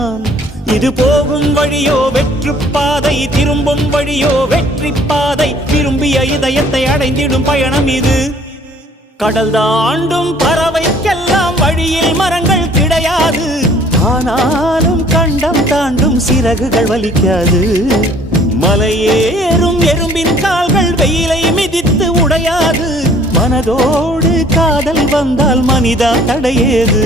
தான். இது போகும் வழியோ வெற்று பாதை, திரும்பும் வழியோ வெற்றி பாதை. விரும்பிய இதயத்தை அடைந்திடும் பயணம் இது. கடல் தாண்டும் பறவைக்கெல்லாம் வழியில் மரங்கள் கிடையாது. ஆனாலும் கண்டம் தாண்டும் சிறகுகள் வலிக்காது. மலையேறும் எறும்பின் கால்கள் வெயிலை மிதித்து உடையாது. மனதோடு காதல் வந்தால் மனிதா தடையேது.